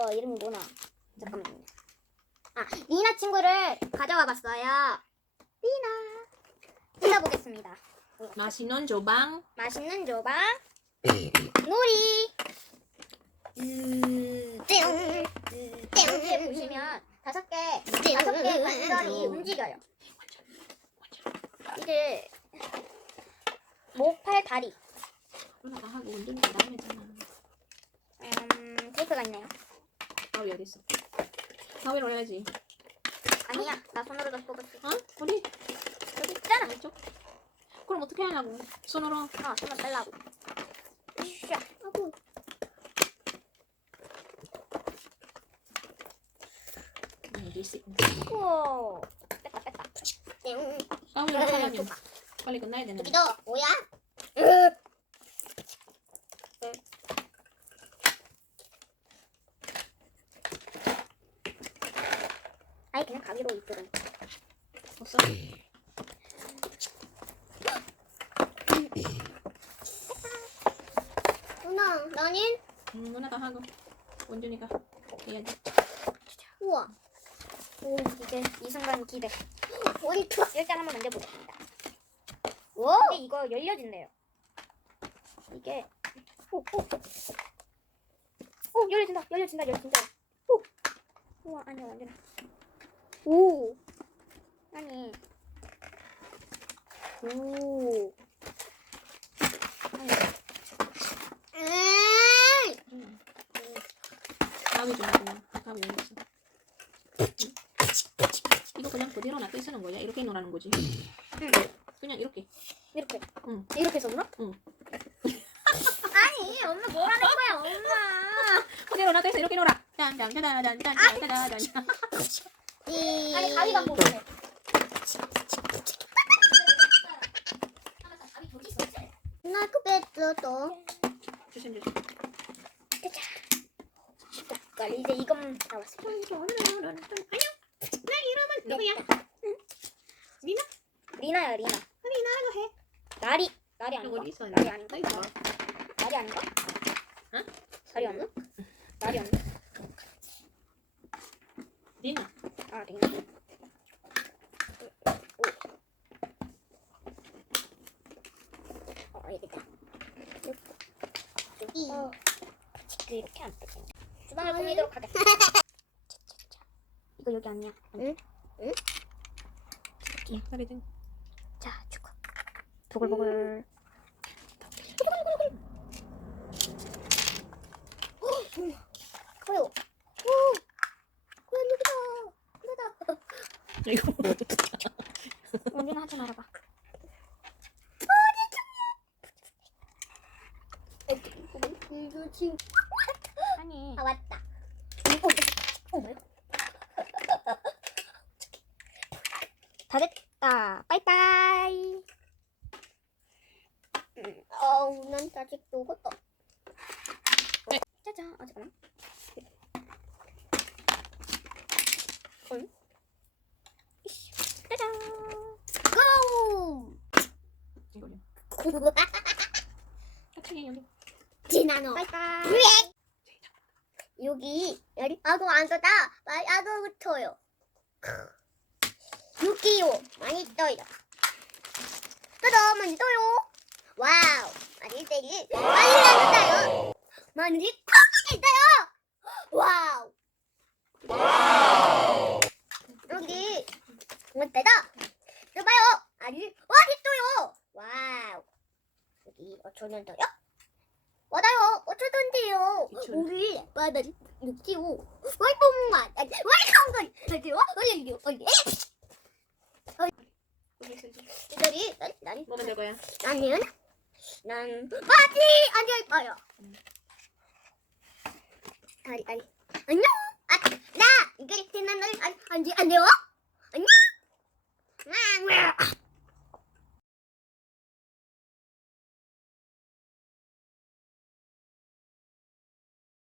이거 이름이 뭐나? 잠깐만요. 아, 리나 친구를 가져와 봤어요. 리나. 뜯어보겠습니다. 맛있는 조방. 맛있는 조각. 놀이. 음, 띵. 여기에 보시면 다섯 개, 다섯 개 관절이 움직여요. 이게 목, 팔, 다리. 하나가 하고 운동이 나오잖아. 음, 테이프가 있네요. 가위 어디 있어? 가위로 해야지. 아니야, 나 손으로 다 뽑았어. 어? 어디? 여기 있잖아. 왼쪽. 그럼 어떻게 하냐고? 손으로. 어, 손을 빼려고. 으쌰. 아구. 음, 어디 있어? 우와. 뺐다, 뺐다. 띵. 가위로 하려면 빨리 끝나야 되는. 여기도 뭐야? 아니 그냥 가위로 이쁘던 없어? 누나 나는? 음, 누나가 하고 원준이가 해야지. 우와. 오 이제 이 순간 기대. 머리 투 일단 한번 만져보겠습니다. 오 근데 이거 열려진대요. 이게 오 오. 오, 열려진다 열려진다 열려진다. 오. 우와 아니야 완전 오 아니 오 아니. 가위 좀 하고. 가위 어디 있어? 이거 그냥 그대로 놔둬 쓰는 거야? 이렇게 놓으라는 거지. 응. 그냥 이렇게. 이렇게 응. 이렇게 해서 물어? 응. 아니 엄마 뭐라는 거야 엄마 그대로 놔둬 서 이렇게 놓으라. 짠짠짠짠짠짠짠 짠. 아니 가위 갖고 오세요 나그 뺐어 조심 조심. 또 이제 이건 나왔어 안녕. 나 이름은 누구야? 리나? 리나야 리나 리나라고 해. 나리 나리 아닌가? 어디 있어? 나리 아닌가? 나. 나리 아닌가? 응? 나리 아닌가? 나리 아닌가? 리나. 아 리나 오. 어 여기다 여기 어. 그 이렇게 안 뜯긴다 주방을 꾸미도록 하겠습니다. 이거 여기 아니야. 응? 빨리 등. 자 주고 보글보글. 커요 오 여기다. 여기다. 이거 원준 하지 말아봐 이거 지금 아니 아 왔다 오, 오, 다 됐다 빠이빠이 음, 어우 난 아직 녹았다 짜잔 아 잠깐만 응? 이씨, 짜잔 고! 이거요. 까치기 여기. 지나노. 빠이빠이. 여기 여기 아도 안 써다. 말 아도 붙어요. 여기요. 많이 떠요. 떠요 많이 떠요. 와우. 많이 떠요 많이 떠요. 많이 콩이 떠요. 와우. 여기 뭔데다. 여봐요. 아니 많이 떠요. 와우. 여기 어쩌면 떠요 근데요 우리 맞아 육지오 월봉만 월봉만 저기요. 원래 원래 이들이 난 뭐 만들 거야? 나는 난 바지 안될 거요. 아니 아니. 안녕. 아나 이거 지난 날 안지 안돼요? 안녕. 아, 아.